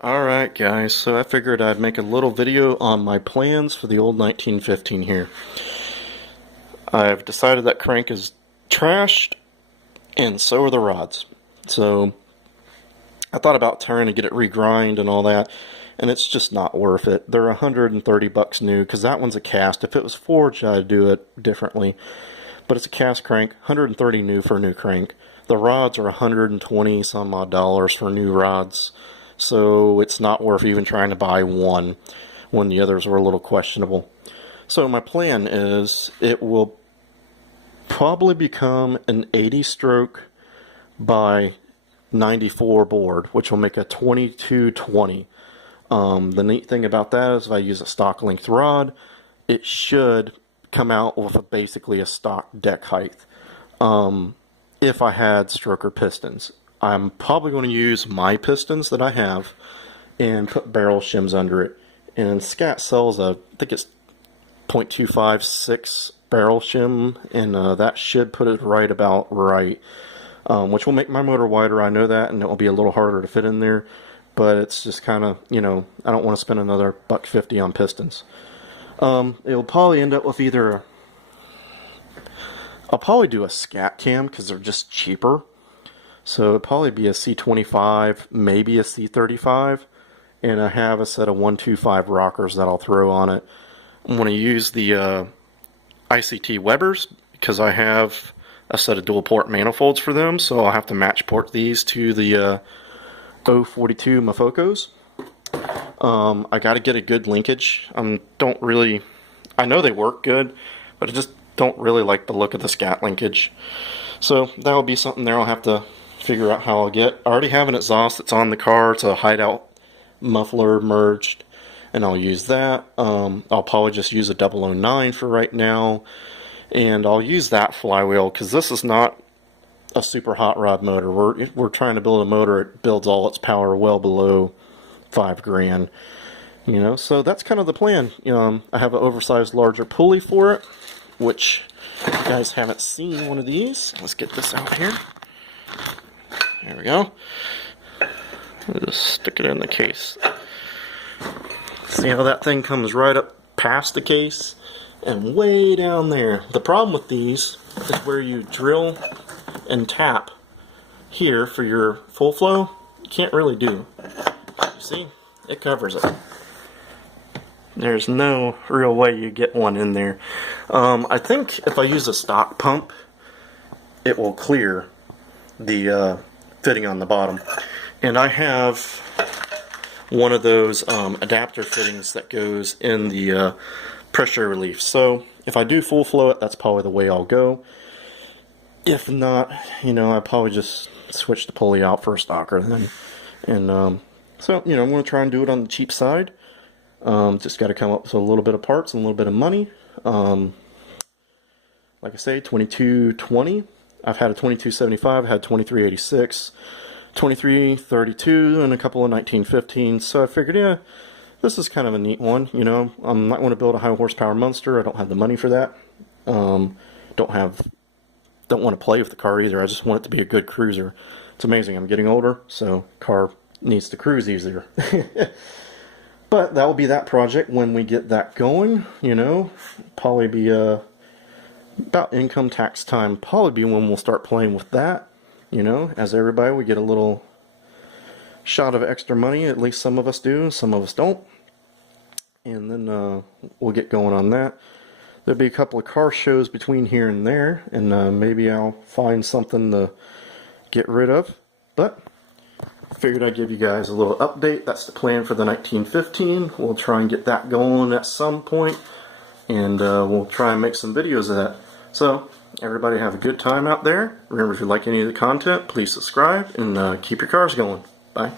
Alright guys, so I figured I'd make a little video on my plans for the old 1915 here. I've decided that crank is trashed, and so are the rods. So I thought about trying to get it regrind and all that, and it's just not worth it. They're $130 new, because that one's a cast. If it was forged, I'd do it differently. But it's a cast crank, $130 new for a new crank. The rods are $120 some odd dollars for new rods. So it's not worth even trying to buy one when the others were a little questionable. So my plan is it will probably become an 80 stroke by 94 board, which will make a 2220. The neat thing about that is if I use a stock length rod, it should come out with basically a stock deck height. If I had stroker pistons, I'm probably going to use my pistons that I have and put barrel shims under it. And Scat sells I think it's 0.256 barrel shim, and that should put it right about right, which will make my motor wider. I know that, and it will be a little harder to fit in there, but it's just kind of, you know, I don't want to spend another $150 on pistons. It'll probably end up with either I'll probably do a scat cam because they're just cheaper. So it'll probably be a C25, maybe a C35, and I have a set of 125 rockers that I'll throw on it. I'm going to use the ICT Webers because I have a set of dual port manifolds for them, so I'll have to match port these to the 042 mofocos. I got to get a good linkage. I know they work good, but I just don't really like the look of the scat linkage. So that'll be something there I'll have to figure out how I'll get. I already have an exhaust that's on the car. It's a hideout muffler merged, and I'll use that. I'll probably just use a 009 for right now, and I'll use that flywheel because this is not a super hot rod motor. We're trying to build a motor that builds all its power well below $5,000. You know, so that's kind of the plan. I have an oversized larger pulley for it, which if you guys haven't seen one of these, let's get this out here. There we go. I'll just stick it in the case. See how that thing comes right up past the case and way down there. The problem with these is where you drill and tap here for your full flow, you can't really do. You see, it covers it. There's no real way you get one in there. I think if I use a stock pump, it will clear the fitting on the bottom. And I have one of those adapter fittings that goes in the pressure relief. So if I do full flow it, that's probably the way I'll go. If not, I probably just switch the pulley out for a stocker then. And so, I'm going to try and do it on the cheap side. Just got to come up with a little bit of parts and a little bit of money. Like I say, 2220. I've had a 2275, I had 2386, 2332, and a couple of 1915s. So I figured, yeah, this is kind of a neat one. I might want to build a high horsepower monster. I don't have the money for that. Don't want to play with the car either. I just want it to be a good cruiser. It's amazing. I'm getting older, so car needs to cruise easier. But that will be that project when we get that going. Probably be about income tax time. Probably be when we'll start playing with that. As everybody, we get a little shot of extra money. At least some of us do, some of us don't. And then we'll get going on that. There'll be a couple of car shows between here and there, and maybe I'll find something to get rid of. But figured I'd give you guys a little update. That's the plan for the 1915. We'll try and get that going at some point, and we'll try and make some videos of that. So everybody have a good time out there. Remember, if you like any of the content, please subscribe and keep your cars going. Bye.